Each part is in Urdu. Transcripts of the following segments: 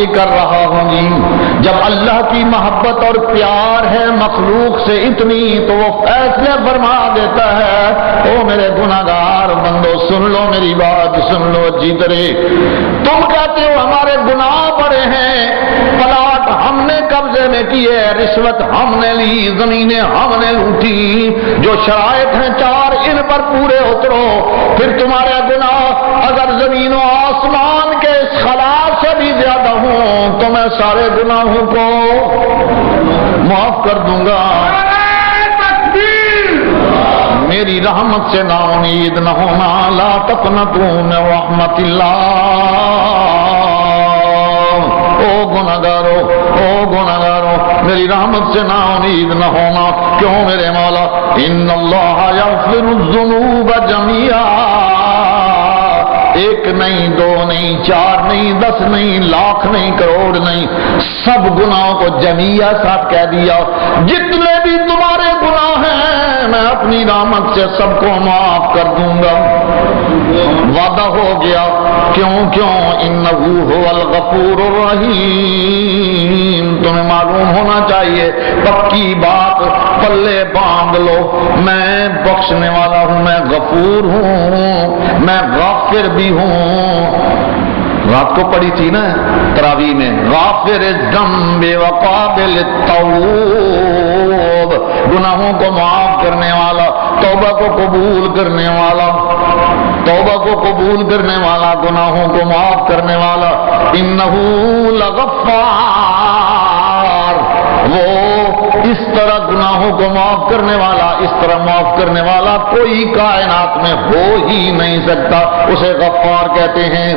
یہ کر رہا ہوں جی. جب اللہ کی محبت اور پیار ہے مخلوق سے اتنی تو وہ فیصلے فرما دیتا ہے. او میرے گناہگار بندو سن لو میری بات سن لو اچھی طرح. تم کہتے ہو ہمارے گناہ بڑے ہیں، پلاٹ ہم نے قبضے میں کیے، رشوت ہم نے لی، زمینیں ہم نے لوٹی، جو شرائط ہیں 4 ان پر پورے اترو. پھر تمہارے گناہ اگر زمین و آسمان کے اس خلا سے بھی زیادہ ہوں تو میں سارے گناہوں کو معاف کر دوں گا. میری رحمت سے نا امید نہ ہونا. لا تقنطوا من رحمت اللہ. او گناہگارو میری رحمت سے نا امید نہ ہونا. کیوں میرے مولا؟ ان اللہ یغفر الذنوب جميعا. 1 نہیں 2 نہیں 4 نہیں 10 نہیں لاکھ نہیں کروڑ نہیں، سب گناہوں کو جمیعہ ساتھ کہہ دیا. جتنے بھی تمہارے گناہ ہیں میں اپنی رحمت سے سب کو معاف کر دوں گا. وعدہ ہو گیا. کیوں انہ هو الغفور الرحیم. تمہیں معلوم ہونا چاہیے، پکی بات پلے باندھ لو، میں بخشنے والا ہوں، میں غفور ہوں، میں غافر بھی ہوں. رات کو پڑھی تھی نا تراویح میں، غافر الذنب وقابل التوب. گناہوں کو معاف کرنے والا، توبہ کو قبول کرنے والا، توبہ کو قبول کرنے والا، گناہوں کو معاف کرنے والا. انہ لغفار. وہ اس طرح گناہوں کو معاف کرنے والا، اس طرح معاف کرنے والا کوئی کائنات میں ہو ہی نہیں سکتا. اسے غفار کہتے ہیں،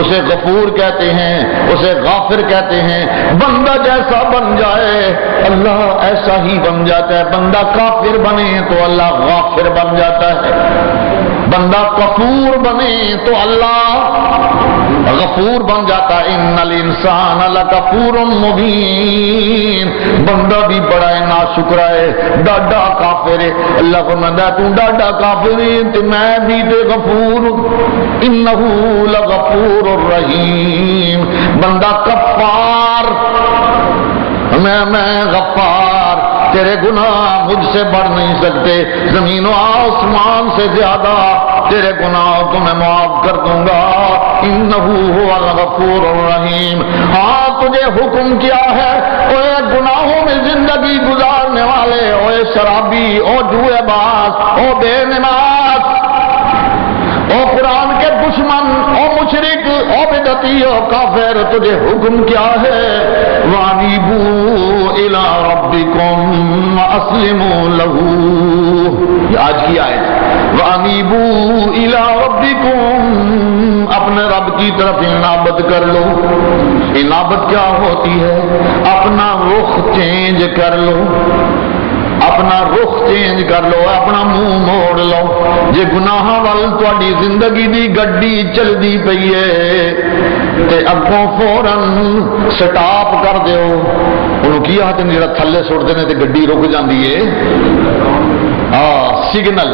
اسے غفور کہتے ہیں، اسے غافر کہتے ہیں. بندہ جیسا بن جائے اللہ ایسا ہی بن جاتا ہے. بندہ کافر بنے تو اللہ غافر بن جاتا ہے. بندہ کفور بنے تو اللہ غفور بن جاتا ہے. ان الانسان لکفور مبین. بندہ بھی بڑا ناشکر ہے، ڈاڈا کافر ہے. اللہ فرماتا ہے تو ڈاڈا کافر ہے تو میں بھی تے غفور. انہ لغفور الرحیم. بندہ کفار، میں غفار. تیرے گناہ مجھ سے بڑھ نہیں سکتے، زمین و آسمان سے زیادہ تیرے گناہوں کو میں معاف کر دوں گا. انہ هو الغفور الرحیم. ہاں تجھے حکم کیا ہے اوے گناہوں میں زندگی گزارنے والے، اوے شرابی، او جوئے باز، او بے نماز، او قرآن کے دشمن، او مشرک، او بدعتی، او کافر، تجھے حکم کیا ہے؟ وَأَنِيبُوا إِلَىٰ رَبِّكُمْ وَأَسْلِمُوا لَهُ. یہ آج کی آیت. وَأَنِيبُوا إِلَىٰ رَبِّكُمْ. اپنے رب کی طرف انابت کر لو. انابت کیا ہوتی ہے؟ اپنا رخ چینج کر لو، اپنا رخ چینج کر لو، اپنا منہ موڑ لو. جے گناہ وال تہاڈی زندگی دی گڈی چلدی پئی ہے تے اگوں فوراً سٹاپ کر دیو. انہوں کی آتے ہیں جڑا تھلے سٹ دینے تے گڈی رک جاندی ہے. سگنل.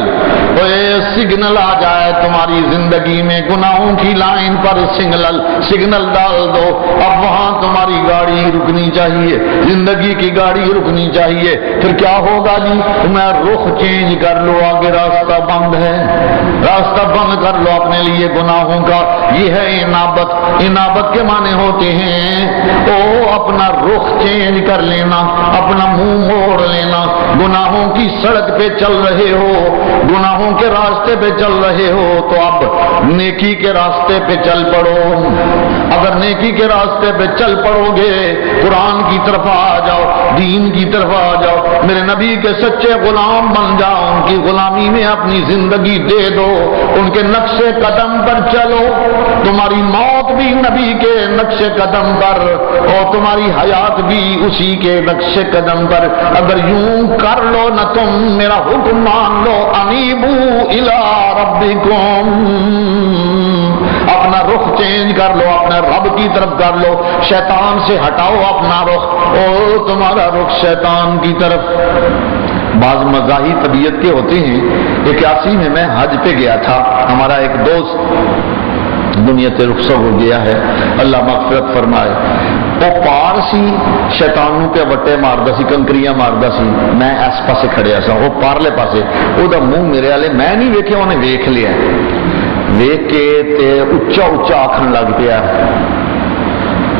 سگنل آ جائے تمہاری زندگی میں گناہوں کی لائن پر سگنل ڈال دو. اب وہاں تمہاری گاڑی رکنی چاہیے، زندگی کی گاڑی رکنی چاہیے. پھر کیا ہوگا جی؟ میں رخ چینج کر لو. آگے راستہ بند ہے، راستہ بند کر لو اپنے لیے گناہوں کا. یہ ہے انابت. انابت کے معنی ہوتے ہیں اپنا رخ چینج کر لینا، اپنا منہ موڑ لینا. گناہوں کی سڑک پہ چل رہے ہو، گناہوں کے راستے پہ چل رہے ہو تو اب نیکی کے راستے پہ چل پڑو. اگر نیکی کے راستے پہ چل پڑو گے، قرآن کی طرف آ جاؤ، دین کی طرف آ جاؤ، میرے نبی کے سچے غلام بن جاؤ، ان کی غلامی میں اپنی زندگی دے دو، ان کے نقش قدم پر چلو. تمہاری موت بھی نبی کے نقش قدم پر اور تمہاری حیات بھی اسی کے نقش قدم پر. اگر یوں کر لو نہ تم میرا حکم مان لو. انیبوا الی ربکم. اپنا رخ چینج کر لو، اپنے رب کی طرف کر لو. شیطان سے ہٹاؤ اپنا رخ، تمہارا رخ شیطان کی طرف. بعض مزاحی طبیعت کے ہوتے ہیں. 81 میں میں حج پہ گیا تھا. ہمارا ایک دوست دنیا تے رخصت ہو گیا ہے، اللہ مغفرت فرمائے۔ وہ پار سی شیطان نو پہ وٹے ماردا سی، کنکریاں ماردا سی، میں اس پاسے کھڑیا سا، وہ پارلے پاسے، وہ دا منہ میرے والے میں نہیں ویکھیا، انہیں ویکھ لیا، ویکھ کے تے اچا اچا آکھن لگ پیا،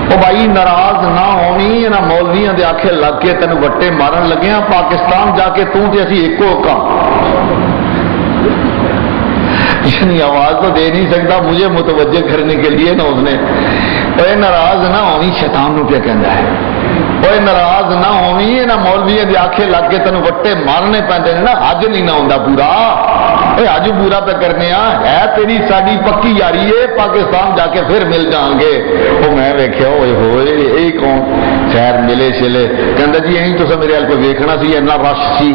او بھائی ناراض نہ ہونی، نہ مولویاں دے آکھے لگ کے تینوں وٹے مارن لگے، پاکستان جا کے تو تے اسی ایکو کام، یعنی آواز تو دے نہیں سکتا، مجھے متوجہ کرنے کے لیے نا اس نے، اوے ناراض نہ ہونی، شیطان نو کیا کہندا ہے، اوے ناراض نہ ہونی، نہ مولویاں دے آکھے لگ کے تینوں وٹے مارنے پیندے نے نا، حج نہیں نہ ہوندا پورا، اوے حج پورا پہ کرنے ہے تیری ساڈی پکی یاری ہے، پاکستان جا کے پھر مل جان گے۔ وہ میں ویکھیا اوئے ہوئے اے کون، خیر ملے چلے، کہندا جی ایں تساں میرے ال کوئی ویکھنا سی، اتنا رش سی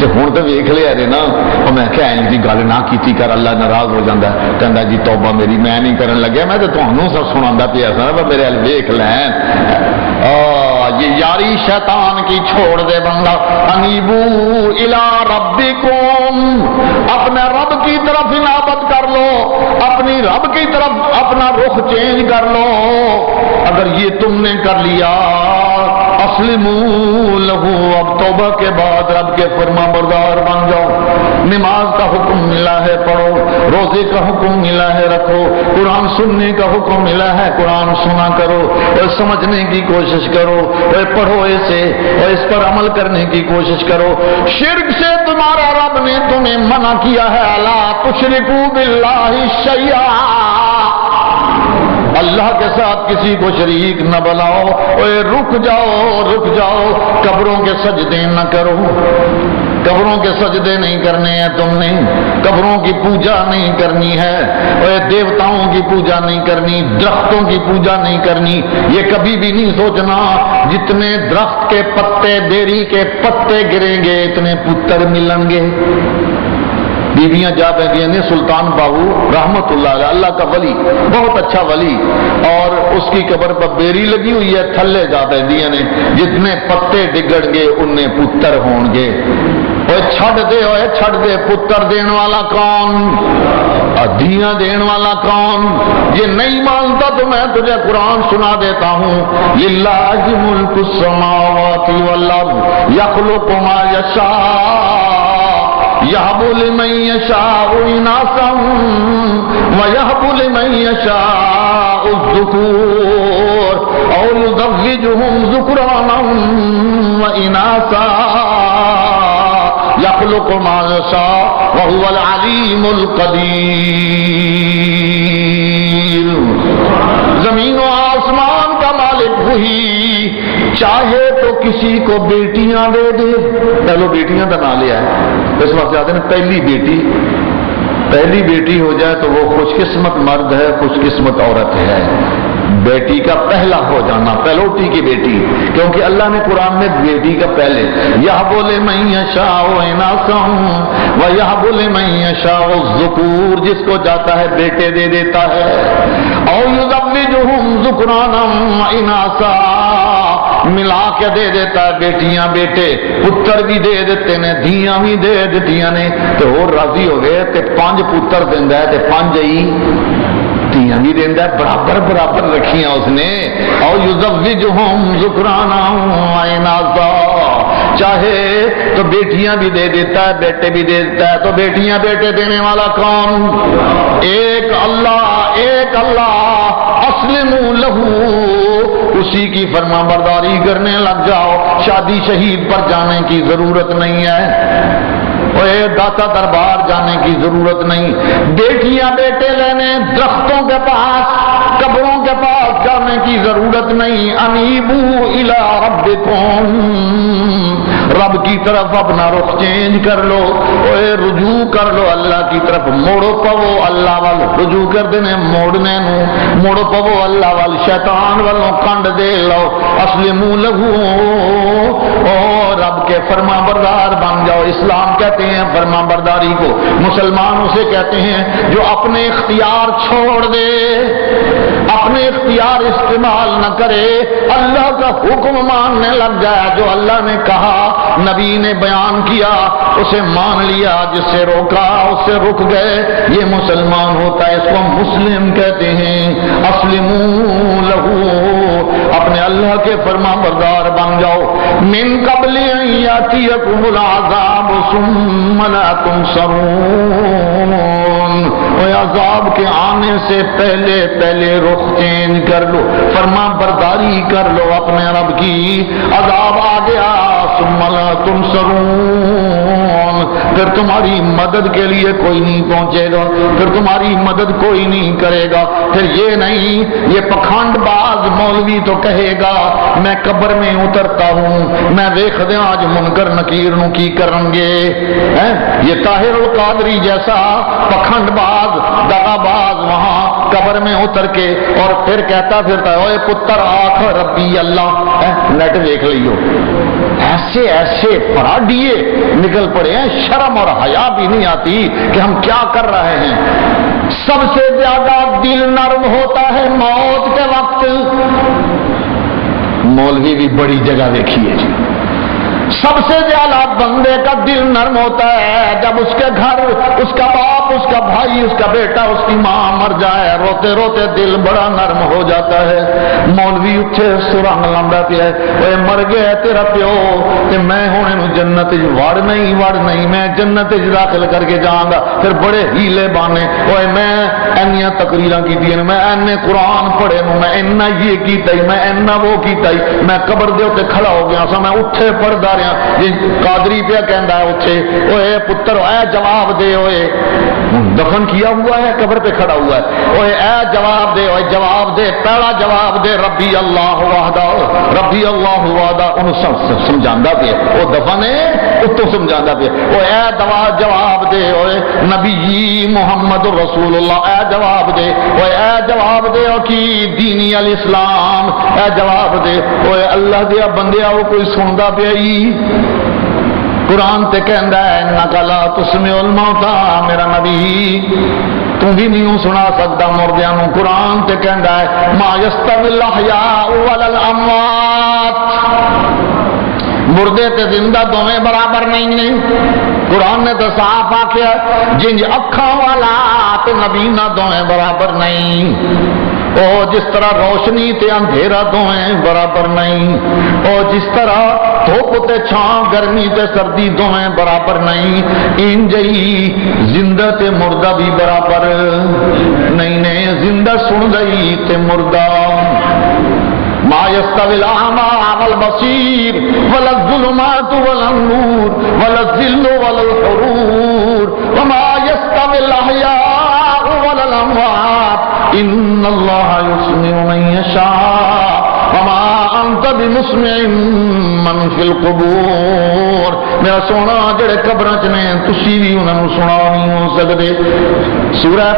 تے ہن تے ویکھ لیا جے نا، او میں کہیا این دی گل نہ کیتی کر، اللہ ناراض ہو جاندا ہے، کہندا جی توبہ میری، میں نہیں کرن لگیا، میں تے تانوں سب سناندا پیا سا، میرے ال ویکھ لین، یہ یاری شیطان کی چھوڑ دے بندہ، انیبو الی ربکم، اپنے رب کی طرف انابت کر لو، اپنی رب کی طرف اپنا رخ چینج کر لو، اگر یہ تم نے کر لیا، اسلموا لہو، اب توبہ کے بعد رب کے فرما بردار بن جاؤ، نماز کا حکم ملا ہے پڑھو، روزے کا حکم ملا ہے رکھو، قرآن سننے کا حکم ملا ہے قرآن سنا کرو، اور سمجھنے کی کوشش کرو، اور پڑھو اسے، اور اس پر عمل کرنے کی کوشش کرو۔ شرک سے تمہارا رب نے تمہیں منع کیا ہے، الا تشرکوا باللہ شیئا، اللہ کے ساتھ کسی کو شریک نہ بناؤ، اے رک جاؤ، قبروں کے سجدے نہ کرو، قبروں کے سجدے نہیں کرنے ہیں تم نے، قبروں کی پوجا نہیں کرنی ہے، اے دیوتاؤں کی پوجا نہیں کرنی، درختوں کی پوجا نہیں کرنی، یہ کبھی بھی نہیں سوچنا جتنے درخت کے پتے، بیری کے پتے گریں گے اتنے پتر ملیں گے۔ بیویاں جا بیٹھی ہیں، سلطان باہو رحمت اللہ علیہ، اللہ کا ولی، بہت اچھا ولی، اور اس کی قبر پر بیری لگی ہوئی ہے، تھلے جا بیٹھی ہیں، جتنے پتے ڈگڑ گے انہیں پتر ہون گے۔ چھڑ دے پتر دین والا کون، ادھیاں دین والا کون، یہ نہیں مانتا تو میں تجھے قرآن سنا دیتا ہوں، للہ ملک السماوات والارض یخلق ما یشاء یہب لمن یشاء اناثا ویہب لمن یشاء الذکور او یزوجہم ذکرانا واناثا یخلق ما یشاء وہو العلیم القدیر۔ زمین و آسمان کا مالک وہی، چاہے تو کسی کو بیٹیاں دے دے، پہلو بیٹیاں کا نام لیا ہے، اس وقت آتے ہیں پہلی بیٹی ہو جائے تو وہ خوش قسمت مرد ہے، خوش قسمت عورت ہے، بیٹی کا پہلا ہو جانا، پہلوٹی کی بیٹی، کیونکہ اللہ نے قرآن میں بیٹی کا پہلے، یہب لمن یشاء اناثا ویہب لمن یشاء الذکور، جس کو جاتا ہے بیٹے دے دیتا ہے، او یزوجہم ذکرانا واناثا، ملا کے دے دیتا ہے، بیٹیاں بیٹے، پتر بھی دے دیتے نے، دھیاں بھی دے دیتیاں نے، تو اور راضی ہو گئے تے 5 پتر دیندا ہے تے 5 ہی دھیاں بھی دیندا ہے، برابر رکھیاں اس نے، او یزوجہم ذکرانا واناثا، چاہے تو بیٹیاں بھی دے دیتا ہے، بیٹے بھی دے دیتا ہے، تو بیٹیاں بیٹے دینے والا کون؟ ایک اللہ، اسلموا لہو، اسی کی فرما برداری کرنے لگ جاؤ، شادی شہید پر جانے کی ضرورت نہیں ہے، داتا دربار جانے کی ضرورت نہیں، بیٹیاں بیٹے لینے درختوں کے پاس، قبروں کے پاس جانے کی ضرورت نہیں، انیبو الی ربکم، رب کی طرف اپنا رخ چینج کر لو، رجوع کر لو اللہ کی طرف، موڑو پو اللہ وال، رجوع کر دینے موڑنے نو، موڑو پو اللہ وال، شیطان والوں کنڈ دے لو، اسلموا لہو، اور رب کے فرما بردار بن جاؤ۔ اسلام کہتے ہیں فرما برداری کو، مسلمان اسے کہتے ہیں جو اپنے اختیار چھوڑ دے، اپنے اپنے اختیار استعمال نہ کرے، اللہ کا حکم ماننے لگ جائے، جو اللہ نے کہا نبی نے بیان کیا اسے مان لیا، جس سے روکا اس سے رک گئے، یہ مسلمان ہوتا ہے، اس کو مسلم کہتے ہیں۔ اسلموا لہو، اپنے اللہ کے فرما بردار بن جاؤ۔ من قبل ان یاتیکم العذاب ثم لا تنصرون، اور عذاب کے آنے سے پہلے پہلے رخ چینج کر لو، فرما برداری کر لو اپنے رب کی، عذاب آ گیا ثم لا تنصرون، پھر تمہاری مدد کے لیے کوئی نہیں پہنچے گا، پھر تمہاری مدد کوئی نہیں کرے گا۔ پھر یہ نہیں، یہ پکھنڈ باز مولوی تو کہے گا میں قبر میں اترتا ہوں، میں دیکھ دیں آج منکر نکیر نو کی کرن گے، یہ طاہر القادری جیسا پکھنڈ باز دغا باز وہاں قبر میں اتر کے اور پھر کہتا پھرتا ہے اوے پتر آخ ربی اللہ، نیٹ دیکھ لیو، ایسے ایسے فراڈیے نکل پڑے ہیں، شرم اور حیا بھی نہیں آتی کہ ہم کیا کر رہے ہیں۔ سب سے زیادہ دل نرم ہوتا ہے موت کے وقت، مولوی بھی بڑی جگہ دیکھیے جی، سب سے زیادہ بندے کا دل نرم ہوتا ہے جب اس کے گھر اس کا باپ، اس کا بھائی، اس کا بیٹا، اس کی ماں مر جائے، روتے روتے دل بڑا نرم ہو جاتا ہے۔ مولوی اٹھے سرنگ لاندا پیا اے مر گیا تیرا پیو تے میں ہن اینو جنت وڑ نہیں میں جنت داخل کر کے جاؤں گا، پھر بڑے ہیلے بانے اوے میں اینیاں تقریراں کیتیاں، میں اینے قرآن پڑھے نو، میں اینا یہ کیتا ہی، میں اینا وہ کیتا ہی، میں قبر دے اوتے کھڑا ہو گیا سا، میں اٹھے پڑھدا قادری پہ کہندا ہے اٹھے اوے پتر اے جواب دے، اوے دفن کیا ہوا ہے قبر پہ کھڑا ہوا ہے، اوے اے جواب دے، اوے جواب دے، پہلا جواب دے ربی اللہ وحدہ، ربی اللہ وحدہ، انہوں سمجھاندا پہ وہ دفن ہے اتوں سمجھاندا پہ، اوے اے جواب دے، اوے نبی محمد رسول اللہ اے جواب دے، اوے اے جواب دے او کی دینی الاسلام اے جواب دے، اوے اللہ دیا بندیا وہ کوئی سندا پہ قرآن تے کہندا ہے انک لا تسمع الموتى، میرا نبی تو بھی نہیں سنا سکتا مردیاں نو، قرآن تے کہندا ہے ما یستوی الاحیاء ولا الاموات، مردے تے زندہ دونوں برابر نہیں نے، قرآن نے تو صاف آکھیا جنج اکھاں والا تے نبینا دونوں برابر نہیں، او جس طرح روشنی تے اندھیرا دوئیں برابر نہیں، او جس طرح دھوپ تے چھاں گرمی تے سردی دوئیں برابر نہیں، انجئی زندہ تے مردہ بھی برابر نہیں نے، زندہ سن گئی تے مردہ ما يستوي الأعمى والبصير ولا الظلمات ولا النور ولا الظل ولا الحرور وما يستوي الأحياء ولا الأموات إن الله يسمع من يشاء وما أنت بمسمع من في القبور، میرا سونا جڑے قبراں چ نے تسی بھی انہاں نوں سنا نہیں ہو سکدے۔ سورہ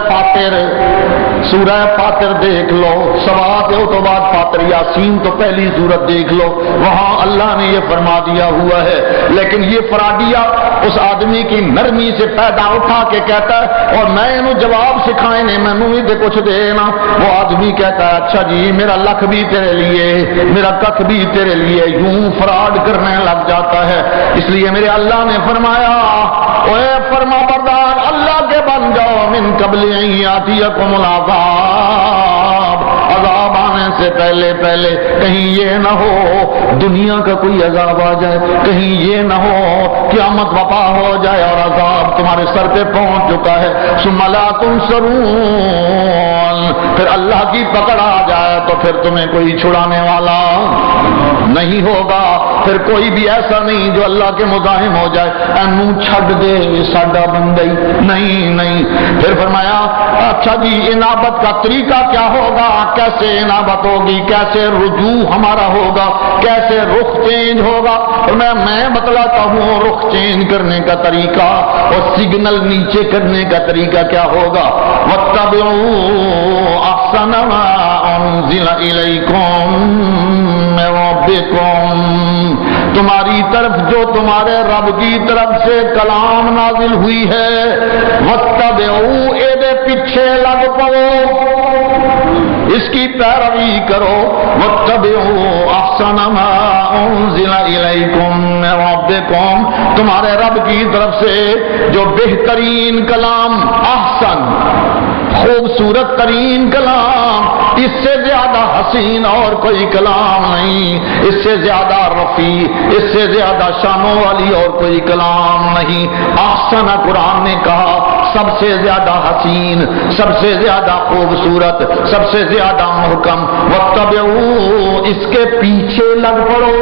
فاتر دیکھ لو، سواد تو بعد فاتر یاسین تو پہلی سورت دیکھ لو، وہاں اللہ نے یہ فرما دیا ہوا ہے، لیکن یہ فراڈیا اس آدمی کی نرمی سے پیدا اٹھا کے کہتا ہے اور میں انہوں جواب سکھائے نے میں بھی دے کچھ دینا، وہ آدمی کہتا ہے اچھا جی میرا لکھ بھی تیرے لیے، میرا ککھ بھی تیرے لیے، یوں فراڈ کرنے لگ جاتا ہے۔ اس لیے میرے اللہ نے فرمایا اے فرما بردار اللہ کے بن جاؤ، من قبل ان یاتیکم العذاب، عذاب آنے سے پہلے کہیں یہ نہ ہو دنیا کا کوئی عذاب آ جائے، کہیں یہ نہ ہو قیامت وفا ہو جائے اور عذاب تمہارے سر پہ پہنچ چکا ہے، ثم لا تنصرون، پھر اللہ کی پکڑ آ جائے تو پھر تمہیں کوئی چھڑانے والا نہیں ہوگا، پھر کوئی بھی ایسا نہیں جو اللہ کے مزاحم ہو جائے اینو چھڈ دے ساڈا بندہ ہی نہیں۔ پھر فرمایا اچھا جی انابت کا طریقہ کیا ہوگا، کیسے انابت ہوگی، کیسے رجوع ہمارا ہوگا، کیسے رخ چینج ہوگا، اور میں بتلاتا ہوں رخ چینج کرنے کا طریقہ اور سگنل نیچے کرنے کا طریقہ کیا ہوگا، واتبعوا احسن ما انزل الیکم من ربکم، تمہاری طرف جو تمہارے رب کی طرف سے کلام نازل ہوئی ہے، واتبعوا اے دے پیچھے لگ پو، اس کی پیروی کرو واتبعوا احسن ما انزل الیکم من ربکم، تمہارے رب کی طرف سے جو بہترین کلام، احسن خوبصورت ترین کلام، اس سے زیادہ حسین اور کوئی کلام نہیں، اس سے زیادہ رفیع، اس سے زیادہ شانوں والی اور کوئی کلام نہیں۔ احسن قرآن نے کہا سب سے زیادہ حسین، سب سے زیادہ خوبصورت، سب سے زیادہ محکم۔ واتبعوا، اس کے پیچھے لگ پڑو،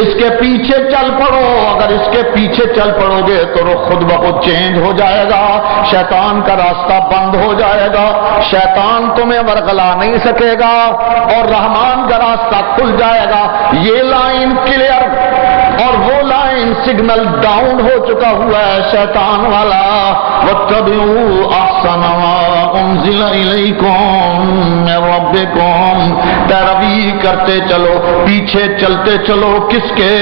اس کے پیچھے چل پڑو۔ اگر اس کے پیچھے چل پڑو گے تو رخ خود بخود چینج ہو جائے گا، شیطان کا راستہ بند ہو جائے گا، شیطان تمہیں ورغلا نہیں سکے گا اور رحمان کا راستہ کھل جائے گا۔ یہ لائن کلیئر اور وہ لائن سگنل ڈاؤن ہو چکا ہوا ہے شیطان والا۔ واتبعوا احسن ما انزل الیکم من ربکم، پیروی کرتے چلو، پیچھے چلتے چلو کس کے؟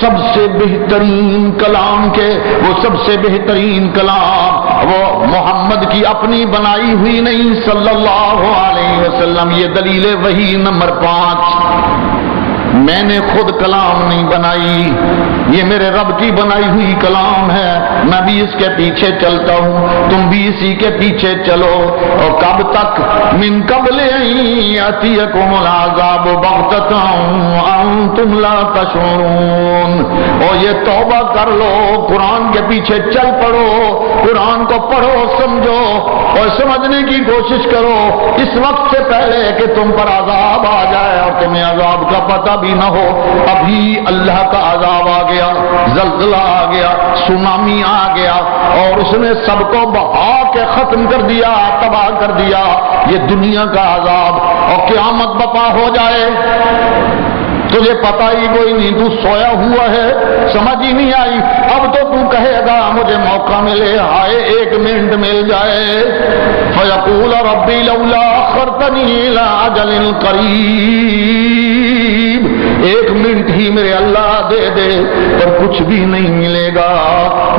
سب سے بہترین کلام کے۔ وہ سب سے بہترین کلام وہ محمد کی اپنی بنائی ہوئی نہیں صلی اللہ علیہ وسلم۔ یہ دلیل وحی نمبر 5۔ میں نے خود کلام نہیں بنائی، یہ میرے رب کی بنائی ہوئی کلام ہے، میں بھی اس کے پیچھے چلتا ہوں، تم بھی اسی کے پیچھے چلو۔ اور کب تک؟ من قبل ان یاتیکم العذاب بغتۃ وانتم لا تشعرون۔ اور یہ توبہ کر لو، قرآن کے پیچھے چل پڑو، قرآن کو پڑھو، سمجھو اور سمجھنے کی کوشش کرو اس وقت سے پہلے کہ تم پر عذاب آ جائے اور تمہیں عذاب کا پتہ بھی نہ ہو۔ ابھی اللہ کا عذاب آ گیا، زلزلہ آ گیا، سونامی آ گیا اور اس نے سب کو بہا کے ختم کر دیا، تباہ کر دیا۔ یہ دنیا کا عذاب، اور قیامت بپا ہو جائے تجھے پتہ ہی کوئی نہیں، تو سویا ہوا ہے، سمجھ ہی نہیں آئی۔ اب تو تو کہے گا مجھے موقع ملے، ہائے 1 منٹ مل جائے، فیقول ربی لولا اخرتنی الی اجل قریب، 1 منٹ ہی میرے اللہ دے دے، پر کچھ بھی نہیں ملے گا۔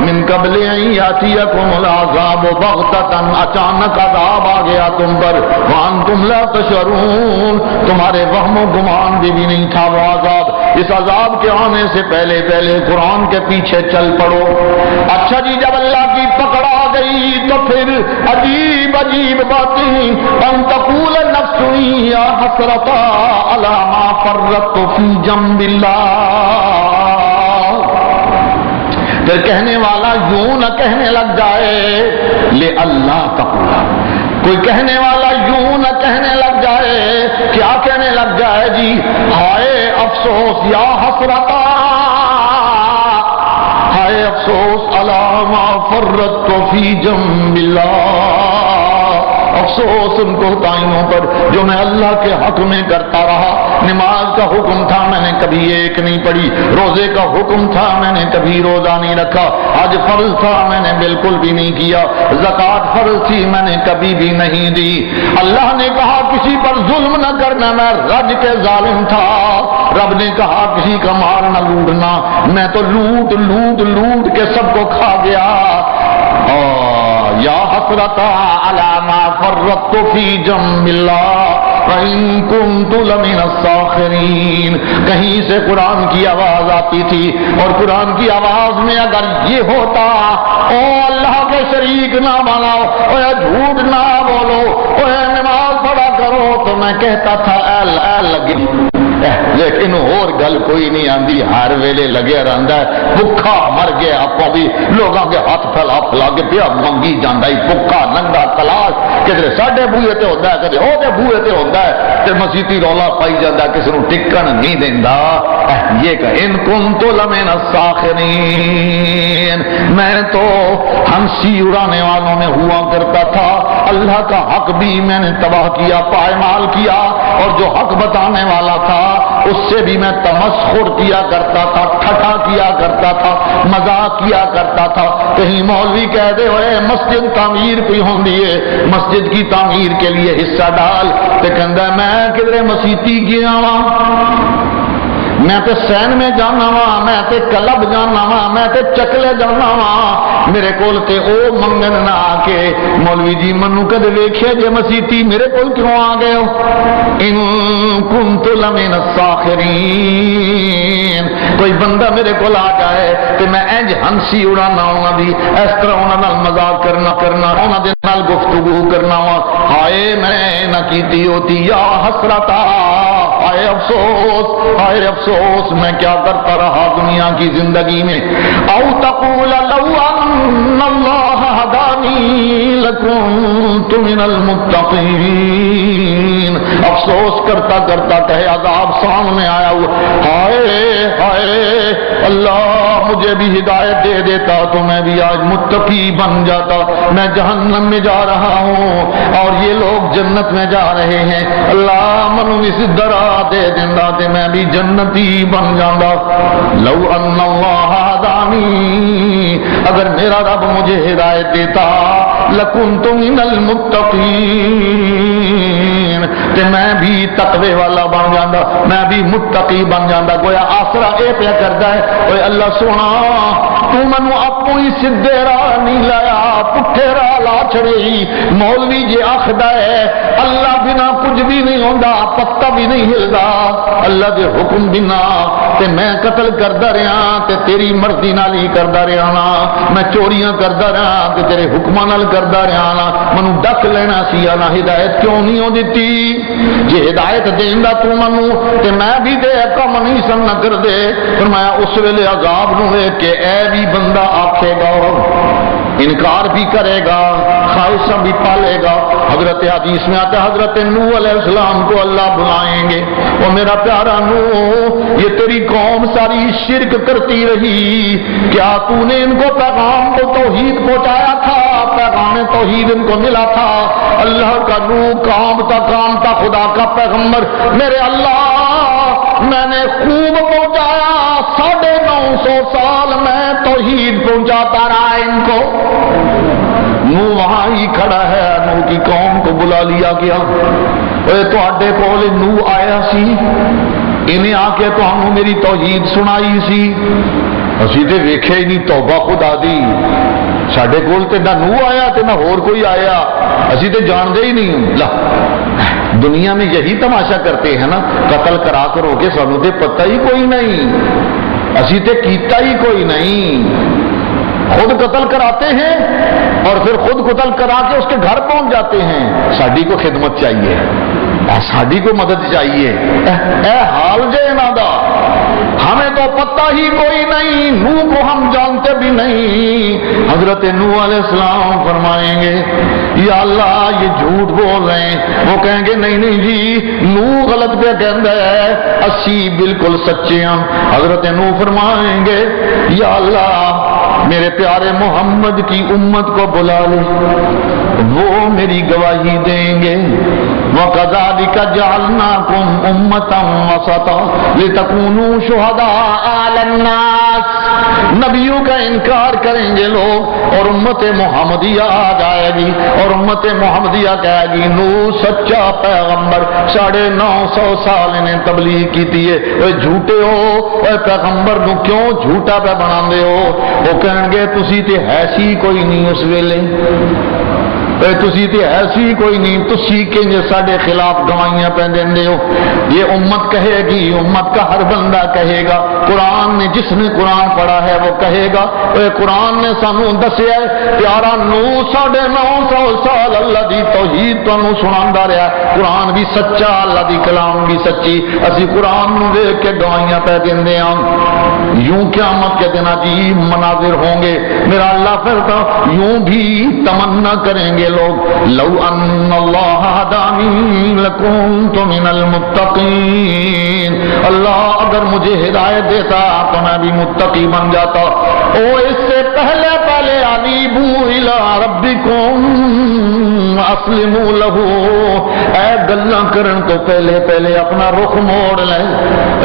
من قبل ان یاتیکم العذاب بغتۃ، اچانک عذاب آ گیا تم پر، وانتم لا تشعرون، تمہارے وہم و گمان بھی نہیں تھا وہ عذاب۔ اس عذاب کے آنے سے پہلے پہلے قرآن کے پیچھے چل پڑو۔ اچھا جی، جب اللہ کی پکڑ آ گئی تو پھر عجیب عجیب باتیں، ان تقول نفس یا حسرتا علی ما فرطت فی جنب اللہ، پھر کہنے والا یوں نہ کہنے لگ جائے لے اللہ تقولا، کوئی کہنے والا یوں نہ کہنے لگ جائے، کیا کہنے لگ جائے جی؟ ہائے افسوس، یا حسرتا، ہائے افسوس علی ما فرطت فی جنب اللہ، افسوس ان کوتاہیوں پر جو میں اللہ کے حق میں کرتا رہا۔ نماز کا حکم تھا میں نے کبھی ایک نہیں پڑھی، روزے کا حکم تھا میں نے کبھی روزہ نہیں رکھا، حج فرض تھا میں نے بالکل بھی نہیں کیا، زکوٰۃ فرض تھی میں نے کبھی بھی نہیں دی۔ اللہ نے کہا کسی پر ظلم نہ کرنا، میں رج کے ظالم تھا۔ رب نے کہا کسی کا مال نہ لوٹنا، میں تو لوٹ لوٹ لوٹ کے سب کو کھا گیا۔ یا حسرتا علی ما فرطت فی جنب اللہ وَإِن كُنتُ لَمِنَ السَّاخِرِينَ۔ کہیں سے قرآن کی آواز آتی تھی، اور قرآن کی آواز میں اگر یہ ہوتا او اللہ کے شریک نہ بناؤ، اوے جھوٹ نہ بولو، اوے نماز پڑھا کرو، تو میں کہتا تھا ایل ایل لگی، لیکن اور گل کوئی نہیں آندی، ہر ویلے لگے رہندا ہے، بھکھا مر گیا آپ بھی لوگاں کے ہاتھ پھیلا پھیلا کے پیا منگی جاندا ہے، بھکھا ننگا تلاش، کدھر ساڈے بوئے تے ہوندا ہے، کدھر او دے بوئے تے ہوندا ہے، تے مسیتی رولا پائی جاندا، کسی نوں ٹکن نہیں دیندا۔ یہ کہ ان کنت لمن الساخرین، میں تو ہنسی اڑانے والوں میں ہوا کرتا تھا، اللہ کا حق بھی میں نے تباہ کیا، پائمال کیا، اور جو حق بتانے والا تھا اس سے بھی میں تمسخر کیا کرتا تھا، ٹھٹھا کیا کرتا تھا، مذاق کیا کرتا تھا۔ کہیں مولوی کہہ دے ہوئے مسجد تعمیر کوئی ہوندی ہے، مسجد کی تعمیر کے لیے حصہ ڈال، تے کہندا میں کدھر مسیتی گیا وا، میں تے سین میں جانا وا، میں تے کلب جانا وا، میں تے چکلے جانا وا، میرے کول تے او منگن نہ آ کے مولوی جی منو کدے ویکھیا جے مسیتی میرے کول کیوں آ گئے ہو؟ ان کنت لمن الساخرین، کوئی بندہ میرے کول آ جائے تے میں انج ہنسی اڑانا انہاں دی، اس طرح انہاں نال مذاق کرنا انہاں دے نال گفتگو کرنا وا، ہائے میں نہ کیتی ہوتی، یا حسرتا، ہائے افسوس، ہائے افسوس میں کیا کرتا رہا دنیا کی زندگی میں، او تقول لو ان اللہ ہدانی لکنت من المتقین، افسوس کرتا کرتا کہے عذاب سامنے آیا ہوا، ہائے ہائے اللہ مجھے بھی ہدایت دے دیتا تو میں بھی آج متقی بن جاتا، میں جہنم میں جا رہا ہوں اور یہ لوگ جنت میں جا رہے ہیں، اللہ منو اس درا دے دینا تے میں بھی جنتی بن جانا، لو ان اللہ ہدانی، اگر میرا رب مجھے ہدایت دیتا لکنت من المتقین، تے میں بھی تقوی والا بن جانا، میں بھی متقی بن جانا، گویا آسرا اے پیا کردا ہے، اوے اللہ سونا تو منو اپنی ہی سدھے راہ نہیں لایا، پٹھے راہ لا چھڑی، مولوی جی آخدا ہے اللہ بنا کچھ بھی نہیں ہوندا، پتا بھی نہیں ہلدا، اللہ دے حکم بنا تے میں قتل کردا رہا تے تیری مرضی نال ہی کردا رہا نا، میں چوریاں کردا رہا تے تیرے حکماں نال کردا رہا نا، منو ڈک لینا سی نا، ہدایت کیوں نہیں ہو دتی؟ جے ہدایت دیندا تو منو تے میں بھی دے کم نہیں سن نہ کر دے، فرمایا اس ویلے عذاب نو ویکھ کے اے بھی بندہ آکھے گا، انکار بھی کرے گا، خواہشاں بھی پالے گا، حضرت حدیث میں آتا ہے حضرت نوح علیہ السلام کو اللہ بلائیں گے، وہ میرا پیارا نوح یہ تیری قوم ساری شرک کرتی رہی، کیا تو نے ان کو پیغام کو توحید پہنچایا تھا؟ پیغام توحید ان کو ملا تھا، اللہ کا نوح کام تھا خدا کا پیغمبر، میرے اللہ میں نے خوب پہنچایا، 950 سال میں توحید پہنچاتا رہا ان کو، نوح وہاں ہی کھڑا ہے، نوح کی قوم کو بلا لیا گیا، اے تو اڈے کول نوح آیا سی، انہیں آ کے تو ہم میری توحید سنائی سی، اسی تے ویکھے ہی نہیں، توبہ خدا دی، ساڈے کول تے نہ نوح آیا تے نہ اور کوئی آیا، اسی تے جاندے ہی نہیں، لا دنیا میں یہی تماشا کرتے ہیں نا، قتل کرا کرو کے سانوں تے پتہ ہی کوئی نہیں، اسی تے کیتا ہی کوئی نہیں، خود قتل کراتے ہیں اور پھر خود قتل کرا کے اس کے گھر پہنچ جاتے ہیں، ساڈی کو خدمت چاہیے، ساڈی کو مدد چاہیے، اے حال جے انہاں دا، ہمیں تو پتہ ہی کوئی نہیں، نوح کو ہم جانتے بھی نہیں، حضرت نوح علیہ السلام فرمائیں گے یا اللہ یہ جھوٹ بول رہے ہیں، وہ کہیں گے نہیں نہیں جی نوح غلط پہ کہندا ہے، اسی بالکل سچے ہیں، حضرت نوح فرمائیں گے یا اللہ میرے پیارے محمد کی امت کو بلا لے، وہ میری گواہی دیں گے، وَكَذَلِكَ جَعَلْنَاكُمْ أُمَّةً وَسَطًا لِتَكُونُوا شُهَدَاءَ عَلَى النَّاسِ، نبیوں کا انکار کریں گے لوگ اور امت محمدیہ آ جائے گی اور امت محمدیہ کہے گی نوح سچا پیغمبر، 950 سال انہیں تبلیغ کی تھی، وہ جھوٹے ہو، وہ پیغمبر نو کیوں جھوٹا پہ بنا دے ہو، وہ کہیں گے تسی تے ایسی کوئی نہیں اس ویلے، تسی تے ایسی کوئی نہیں، تسی کنج ساڈے خلاف گواہیاں پہ دیندے ہو، یہ امت کہے گی، امت کا ہر بندہ کہے گا، قرآن نے جس نے قرآن پڑھا ہے وہ کہے گا، اے قرآن نے سانو دسیا ہے پیارا نوح 950 سال اللہ دی توحید تانوں سناندا رہا، قرآن بھی سچا، اللہ دی کلام بھی سچی، اسی قرآن نو دیکھ کے گواہیاں پہ دیندے ہاں، یوں قیامت کے دن عجیب مناظر ہوں گے، میرا اللہ پھر تو یوں بھی تمنا کریں گے لوگ، لو ان اللہ ہدانی لکنت من المتقین، اللہ اگر مجھے ہدایت دیتا تو میں بھی متقی بن جاتا، او اس سے پہلے انیبو الی ربکم اسلموا لہ، اے گلاں کرن تو پہلے اپنا رخ موڑ لے،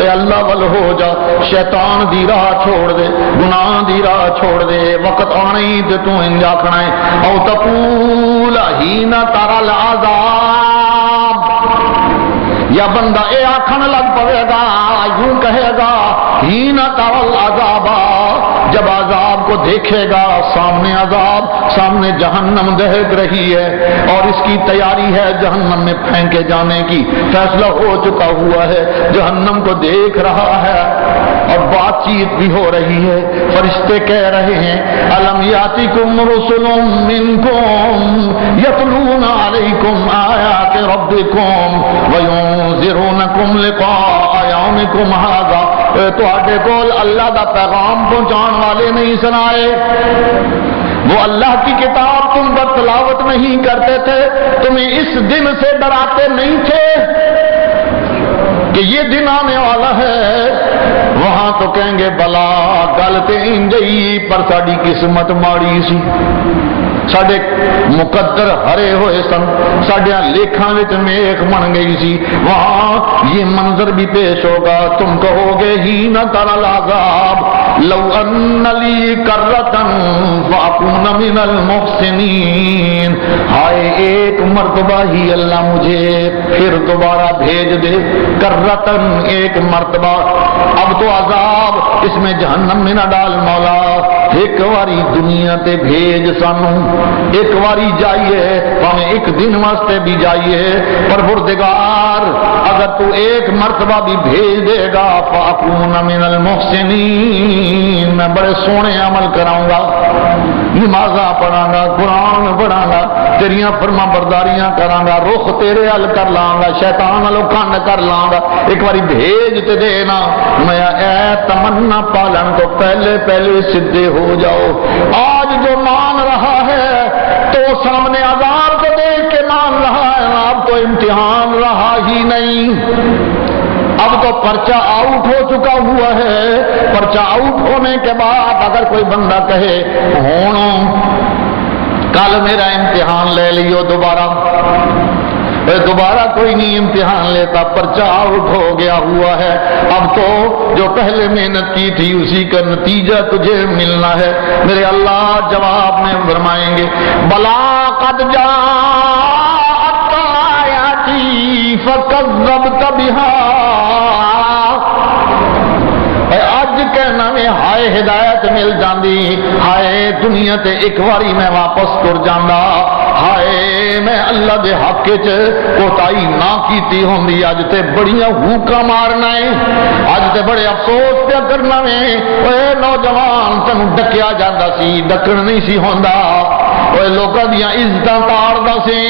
اے اللہ ول ہو جا، شیطان دی راہ چھوڑ دے، گناہ دی راہ چھوڑ دے، وقت آنا ہی تے تو انج آکھنا ہے، او تقول حین تری العذاب، یا بندہ اے آکھن لگ پوے گا یوں کہے گا حین ترل عذابا، جب عذاب کو دیکھے گا، سامنے عذاب، سامنے جہنم دہک رہی ہے اور اس کی تیاری ہے جہنم میں پھینکے جانے کی، فیصلہ ہو چکا ہوا ہے، جہنم کو دیکھ رہا ہے اور بات چیت بھی ہو رہی ہے، فرشتے کہہ رہے ہیں الم یاتکم رسل منکم یتلون علیکم آیات ربکم وینذرونکم لقاء یومکم ھذا، تواڈے کول اللہ دا پیغام پہنچان والے نہیں سنائے؟ وہ اللہ کی کتاب تم پر تلاوت نہیں کرتے تھے؟ تمہیں اس دن سے ڈراتے نہیں تھے کہ یہ دن آنے والا ہے؟ وہاں تو کہیں گے بلا گل تے انجئی، پر ساڈی قسمت ماڑی سی، ساڈے مقدر ہرے ہوئے سن، ساڈیاں لیکھاں وچ میخ بن گئی سی۔ وہاں یہ منظر بھی پیش ہوگا، تم کہو گے حین تری العذاب لو ان لی کرۃ فاکون من المحسنین، ہائے ایک مرتبہ ہی اللہ مجھے پھر دوبارہ بھیج دے، کرۃ ایک مرتبہ، اب تو عذاب اس میں جہنم میں نہ ڈال مولا، ایک واری دنیا تے بھیج سانو، ایک واری جائیے، ہمیں ایک دن واسطے بھی جائیے، پروردگار اگر تو ایک مرتبہ بھی بھیج دے گا فاکون من المحسنین، میں بڑے سونے عمل کراؤں گا، نمازاں پڑھاں گا، قرآن پڑھاں گا، تیریاں فرما برداریاں کراں گا، رخ تیرے ال کر لاں گا، شیطان والوں کن کر لاں گا، ایک باری بھیج تے دینا، میں اے تمنا پالن تو پہلے پہلے سدھے ہو جاؤ۔ آج جو مان رہا ہے تو سامنے عذاب کو دیکھ کے مان رہا ہے، اب تو امتحان رہا ہی نہیں، اب تو پرچہ آؤٹ ہو چکا ہوا ہے۔ پرچہ آؤٹ ہونے کے بعد اگر کوئی بندہ کہے ہوں کل میرا امتحان لے لیو دوبارہ کوئی نہیں امتحان لیتا، پرچہ آؤٹ ہو گیا ہوا ہے، اب تو جو پہلے محنت کی تھی اسی کا نتیجہ تجھے ملنا ہے۔ میرے اللہ جواب میں فرمائیں گے بلا قد جاءت آیاتی فکذبت بہا، اج کہنا میں ہائے ہدایت مل جاندی، ہائے دنیا تے ایک واری میں واپس تر جاندا، ہائے میں اللہ دے حق وچ کوتاہی نہ کیتی ہوندی، اج تے بڑیاں ہوکاں مارنا ہے، اج تے بڑے افسوس پیا کرنا ہے۔ اوے نوجوان تینوں ڈکیا جاندا سی، ڈکن نہیں سی ہوندا، اوے لوکاں دیاں عزتاں تاڑدا سی،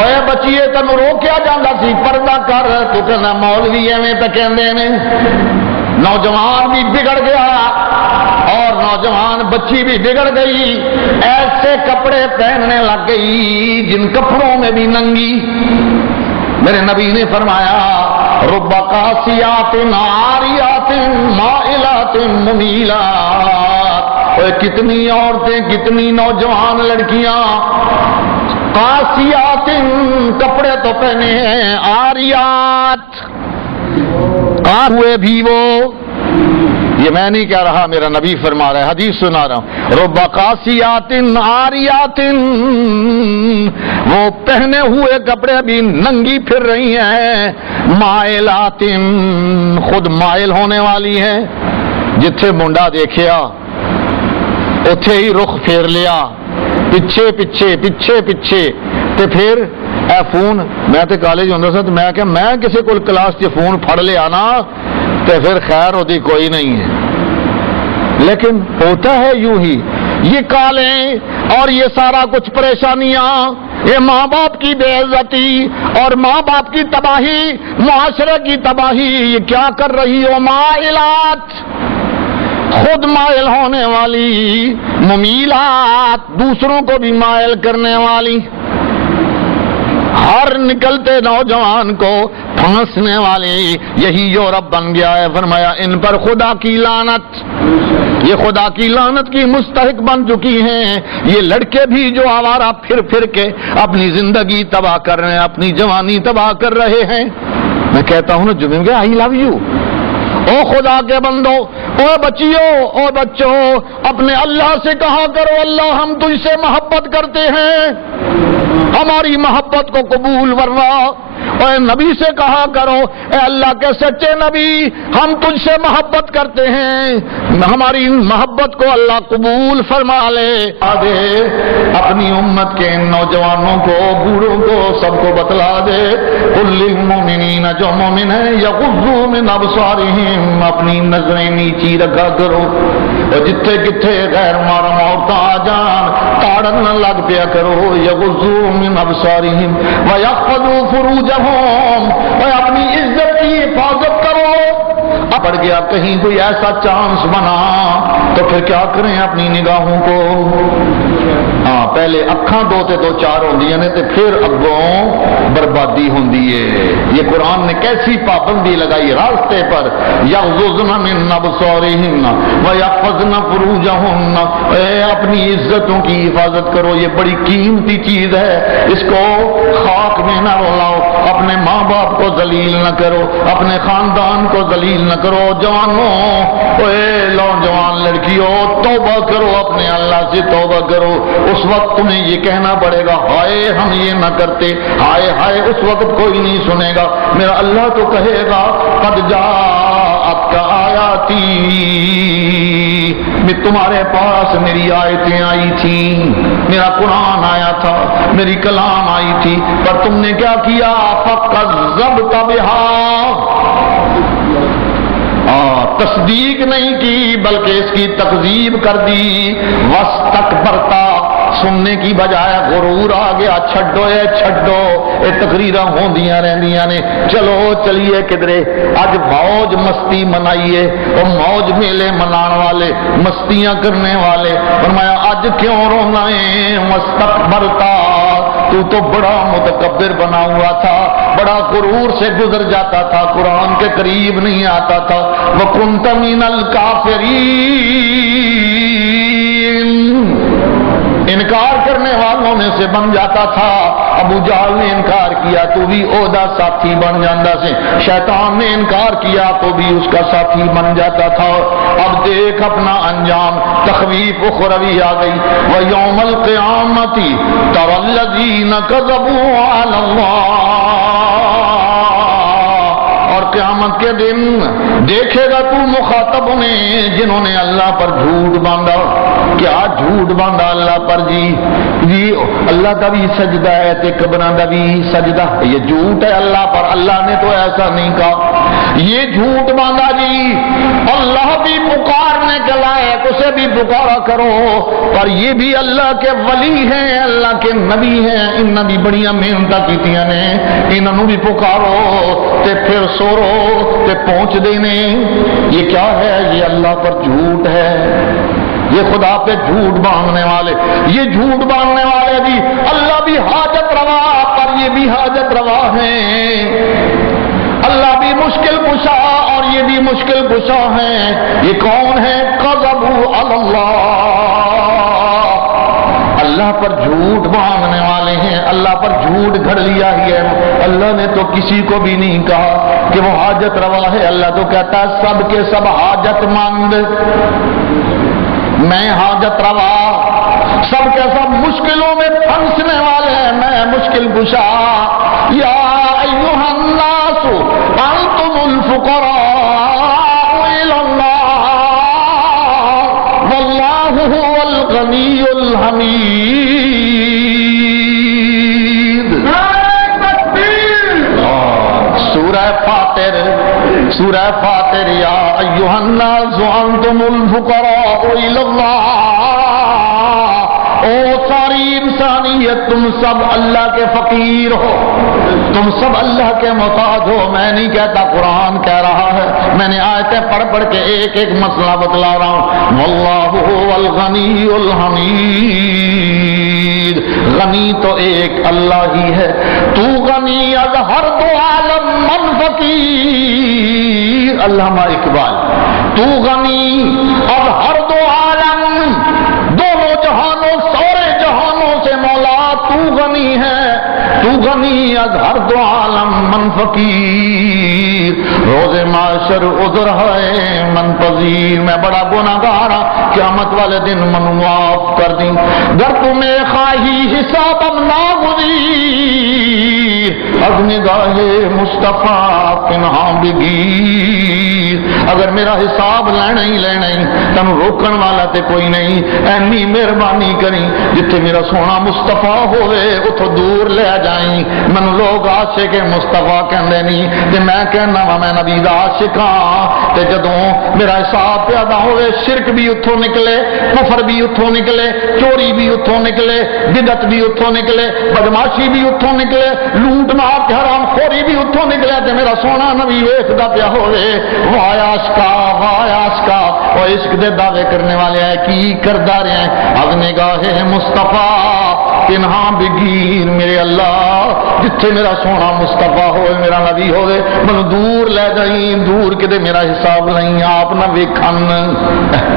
اوے بچیے تینوں روکیا جاندا سی پردہ کر، تو کہنا مولوی ایویں تے کہندے نے۔ نوجوان بھی بگڑ گیا اور نوجوان بچی بھی بگڑ گئی، ایسے کپڑے پہننے لگ گئی جن کپڑوں میں بھی ننگی۔ میرے نبی نے فرمایا رب قاسیات عاریات مائلات ممیلات، اوے کتنی عورتیں، کتنی نوجوان لڑکیاں قاسیات کپڑے تو پہنے ہیں، عاریات ہوئے بھی وہ، یہ میں نہیں کہہ رہا، میرا نبی فرما رہا ہے، حدیث سنا رہا ہوں، رب قاسیات عاریات، وہ پہنے ہوئے کپڑے بھی ننگی پھر رہی ہیں، مائلات، خود مائل ہونے والی ہیں، جتھے منڈا دیکھیا اتھے ہی رخ پھیر لیا، پیچھے پیچھے پیچھے پیچھے، تے پھر اے فون، میں تے کالج ہوندا سا تے میں کہ میں کسی کول کلاس چ فون پھڑ لیا نا تے پھر خیر ہوتی کوئی نہیں ہے، لیکن ہوتا ہے یوں ہی، یہ کالیں اور یہ سارا کچھ پریشانیاں، یہ ماں باپ کی بے عزتی اور ماں باپ کی تباہی، معاشرے کی تباہی، یہ کیا کر رہی ہو؟ مائلات، خود مائل ہونے والی، ممیلات، دوسروں کو بھی مائل کرنے والی، ہر نکلتے نوجوان کو پھانسنے والی، یہی یورپ بن گیا ہے۔ فرمایا ان پر خدا کی لعنت، یہ خدا کی لعنت کی مستحق بن چکی ہیں، یہ لڑکے بھی جو آوارہ پھر پھر کے اپنی زندگی تباہ کر رہے ہیں، اپنی جوانی تباہ کر رہے ہیں۔ میں کہتا ہوں نا جمعے میں آئی لو یو، او خدا کے بندو، او بچیوں، او بچوں، اپنے اللہ سے کہا کرو اللہ ہم تجھ سے محبت کرتے ہیں، ہماری محبت کو قبول فرما، اور نبی سے کہا کرو اے اللہ کے سچے نبی ہم تجھ سے محبت کرتے ہیں، ہماری محبت کو اللہ قبول فرما لے۔ آدھے اپنی امت کے نوجوانوں کو، بوڑھوں کو، سب کو بتلا دے قل للمؤمنین، جو مومن ہیں یغضوا من ابصارہم، اپنی نظریں نیچی رکھا کرو، اور جتھے کتھے غیر محرم عورتیں آ جان تاڑن نہ لگ پیا کرو، یغضوا من ابصارہم ویحفظوا فروجہم، اور اپنی عزت کی حفاظت کرو۔ اب پڑ گیا کہیں کوئی ایسا چانس بنا تو پھر کیا کریں اپنی نگاہوں کو؟ ہاں پہلے اکھاں دو تے دو چار ہوندیاں نے تے پھر اگوں بربادی ہوندی ہے۔ یہ قرآن نے کیسی پابندی لگائی راستے پر، یغضضن من ابصارہن ویحفظن فروجہن، اے اپنی عزتوں کی حفاظت کرو، یہ بڑی قیمتی چیز ہے، اس کو خاک میں نہ رلاؤ، اپنے ماں باپ کو ذلیل نہ کرو، اپنے خاندان کو ذلیل نہ کرو۔ جوانوں، اے نوجوان لڑکیوں، توبہ کرو، اپنے اللہ سے توبہ کرو۔ اس وقت تمہیں یہ کہنا پڑے گا ہائے ہم یہ نہ کرتے، ہائے ہائے، اس وقت کوئی نہیں سنے گا، میرا اللہ تو کہے گا قد جاءتک آیاتی، میں تمہارے پاس میری آیتیں آئی تھیں، میرا قرآن آیا تھا، میری کلام آئی تھی، پر تم نے کیا کیا؟ فکذبت بہا، تصدیق نہیں کی بلکہ اس کی تکذیب کر دی۔ واستکبرتا، سننے کی بجائے غرور آ گیا، چھڈو اے چھڈو، اے تقریراں ہوندیاں رہندیاں نے، چلو چلیے کدرے، اج موج مستی منائیے، اور موج میلے منان والے، مستیاں کرنے والے، فرمایا اج کیوں رونا ہے؟ واستکبرتا، تو بڑا متکبر بنا ہوا تھا، بڑا غرور سے گزر جاتا تھا، قرآن کے قریب نہیں آتا تھا، وَكُنْتَ مِنَ الْكَافِرِينَ، انکار کرنے والوں میں سے بن جاتا تھا۔ ابو جہل نے انکار کیا تو بھی عہدہ ساتھی بن جاتا سے، شیطان نے انکار کیا تو بھی اس کا ساتھی بن جاتا تھا۔ اب دیکھ اپنا انجام، تخویف اخروی آ گئی، وَيَوْمَ الْقِيَامَةِ تَرَى الَّذِينَ كَذَبُوا عَلَى اللَّهِ، اور قیامت کے دن دیکھے گا تو مخاطب انہیں جنہوں نے اللہ پر جھوٹ باندھا۔ کیا جھوٹ باندھا اللہ پر؟ جی اللہ کا بھی سجدہ ہے تے قبراں دا بھی سجدہ، یہ جھوٹ ہے اللہ پر، اللہ نے تو ایسا نہیں کہا، یہ جھوٹ باندھا جی۔ اللہ بھی پکارنے کے لائق، اسے بھی پکارا کرو، پر یہ بھی اللہ کے ولی ہیں، اللہ کے نبی ہیں، انہاں بھی بڑیاں محنتاں کیتیاں نے، انہاں بھی پکارو تے پھر سورو تے پہنچ دینے۔ یہ کیا ہے؟ یہ اللہ پر جھوٹ ہے، یہ خدا پہ جھوٹ باندھنے والے، یہ جھوٹ باندھنے والے بھی اللہ بھی حاجت روا، پر یہ بھی حاجت روا ہیں، اللہ بھی مشکل کشا اور یہ بھی مشکل کشا ہیں۔ یہ کون ہے؟ کذبوا علی اللہ، اللہ پر جھوٹ باندھنے والے ہیں، اللہ پر جھوٹ گھڑ لیا ہی ہے۔ اللہ نے تو کسی کو بھی نہیں کہا کہ وہ حاجت روا ہے، اللہ تو کہتا ہے سب کے سب حاجت مند، میں حاجت روا، سب کے سب مشکلوں میں پھنسنے والے ہیں، میں مشکل کشا۔ یا ایھا الناس انتم الفقراء الی اللہ واللہ هو الغنی الحمید۔ سورہ فاطر، یا ایھا الناس انتم الفقراء الی اللہ، او ساری انسانیت تم سب اللہ کے فقیر ہو، تم سب اللہ کے محتاج ہو۔ میں نہیں کہتا، قرآن کہہ رہا ہے، میں نے آیتیں پڑھ پڑھ کے ایک ایک مسئلہ بتلا رہا ہوں۔ واللہ هو الغنی الحمید، غنی تو ایک اللہ ہی ہے، تو غنی از ہر دو عالم من فقیر، علامہ اقبال، تو غنی از ہر دو عالم، دونوں جہانوں سارے جہانوں سے مولا تو غنی ہے، تو غنی از ہر دو عالم من فقیر، روز معاشر عذر ہے من پذیر، میں بڑا گناہگار ہوں، قیامت والے دن من معاف کر دیں، گر تمہیں خواہی حسابم ناگزیر، از نگاہ مصطفیٰ پنہاں بگیر، اگر میرا حساب لینا ہی تینوں روکن والا تے کوئی نہیں، اینی مہربانی کری جتھے میرا سونا مصطفیٰ ہوئے اتھو دور لے جائیں۔ منو لوگ عاشق مصطفیٰ کہندے نہیں تے میں کہنا وا میں نبی دا عاشق ہاں، تے جدوں میرا حساب پیدا ہوئے شرک بھی اتھوں نکلے، کفر بھی اتھوں نکلے، چوری بھی اتھوں نکلے، بدعت بھی اتھوں نکلے، بدماشی بھی اتھوں نکلے، لوٹ مار تے حرام خوری بھی اتھوں نکلے، تے میرا سونا نبی ویکھدا پیا ہوئے، واہ عاشقا او عشق دے دعوے کرنے والے ہے کی کردا رہے ہیں، اب نگاہ مصطفیٰ پنہاں بگیر، میرے اللہ جتھے میرا سونا مصطفیٰ ہوئے میرا نبی ہوئے من دور لے جائیں، دور کدے میرا حساب نہیں آپ نہ ویکھن۔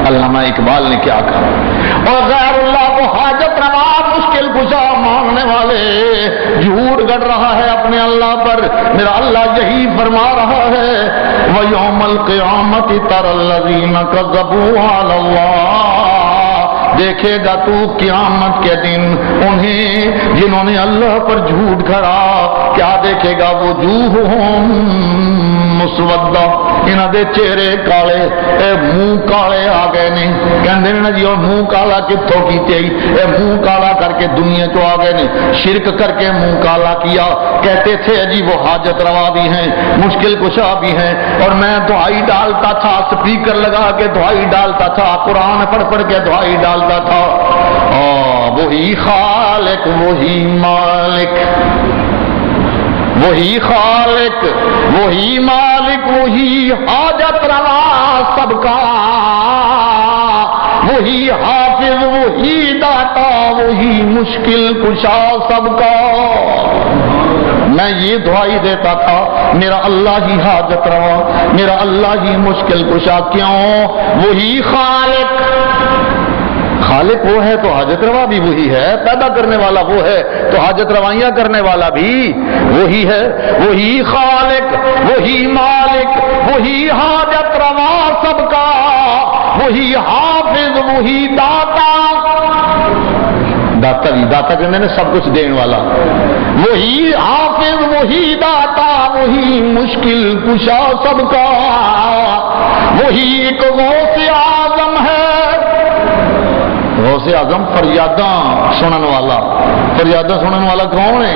علامہ اقبال نے کیا کہا، اور غیر اللہ کو حاجت روا مشکل کشا مانگنے والے جھوٹ گڑ رہا ہے اپنے اللہ پر، میرا اللہ یہی فرما رہا ہے وَيَوْمَ الْقِيَامَةِ تَرَى الَّذِينَ كَذَّبُوا عَلَى اللَّهِ، دیکھے گا تو قیامت کے دن انہیں جنہوں نے اللہ پر جھوٹ گھڑا، کیا دیکھے گا وجوہہم مسودہ، انہاں دے چہرے کالے، اے منہ کالے آ گئے نے، کہندے نے جی اور منہ کالا کتھوں کیتے ہی، اے منہ کالا کر کے دنیا تو آ گئے نے، شرک کر کے منہ کالا کیا، کہتے تھے جی وہ حاجت روا بھی ہیں، مشکل کشا بھی ہیں، اور میں دعائی ڈالتا تھا، سپیکر لگا کے دعائی ڈالتا تھا، قرآن پڑھ پڑھ کے دعائی ڈالتا تھا، وہی خالق وہی مالک، وہی خالق وہی مالک وہی حاجت روا سب کا، وہی حافظ وہی داتا وہی مشکل کشا سب کا۔ میں یہ دعائی دیتا تھا میرا اللہ ہی حاجت روا، میرا اللہ ہی مشکل کشا، کیوں؟ وہی خالق، خالق وہ ہے تو حاجت روا بھی وہی ہے، پیدا کرنے والا وہ ہے تو حاجت روائیاں کرنے والا بھی وہی ہے، وہی خالق وہی مالک وہی حاجت روا سب کا، وہی حافظ وہی داتا، داتا بھی داتا کرنے نے سب کچھ دینے والا، وہی حافظ وہی داتا وہی مشکل کشا سب کا، وہی ایک غوث اعظم ہے، غوث اعظم فریاداں سنن والا، فریاداں سنن والا کون ہے؟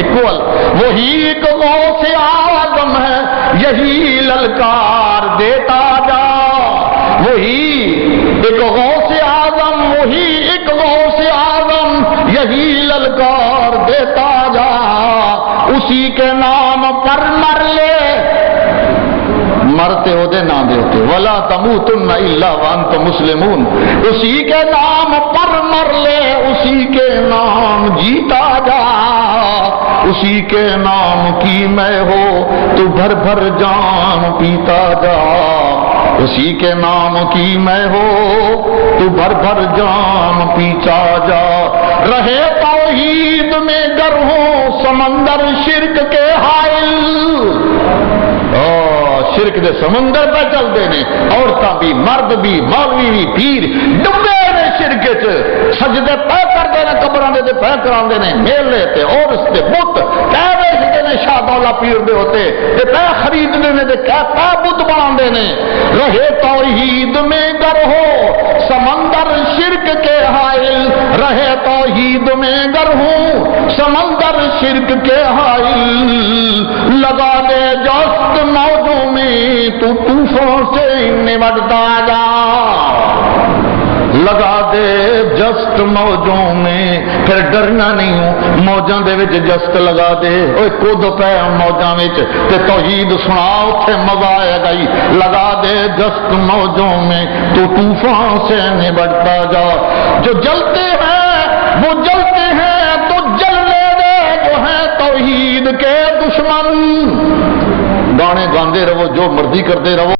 اکول، وہی ایک غوث اعظم ہے یہی للکار دیتا جا، وہی ایک غوث اعظم وہی ایک غوث اعظم یہی للکار دیتا جا، اسی کے نام پر مر لے، مرتے ہو دے نام دے ہوتے وَلَا تَمُوتُنَّ إِلَّا وَأَنْتُمْ مُسْلِمُونَ، اسی کے نام پر مر لے، اسی کے نام جیتا جا، اسی کے نام کی میں ہو تو بھر بھر جام پیتا جا، اسی کے نام کی میں ہو تو بھر بھر جام پیتا جا، رہے توحید میں گر ہو سمندر شرک کے حائل، شرک دے سمندر پہ چلتے ہیں، عورتاں بھی مرد بھی مولوی بھی پیر ڈبے نے شرک چ، سجدے پہ کرتے ہیں قبراں دے پہ کراندے نے، میلے تے عورس تے بت کہہ ویچتے نے، شاہ دولا پیر دے ہوتے تے پہ خریدنے نے تے کہہ پہ بت بناندے نے، رہے توحید میں گر ہو سمندر شرک کے حائل، رہے توحید میں گر ہوں سمندر شرک کے حائل، لگا دے جست موجوں میں تو طوفان سے نمٹتا جا، لگا دے جست موجوں میں پھر ڈرنا نہیں ہوں، موجاں دے وچ جست لگا دے، اوے کود پے موجاں وچ تے توحید سنا اوتھے مزہ آئے گا، لگا دے جست موجوں میں تو طوفان سے نمٹتا جا، جو جلتے ہیں وہ جلتے ہیں تو جلنے دے، جو ہیں توحید کے دشمن، گانے گاندے رہو جو مرضی کرتے رہو۔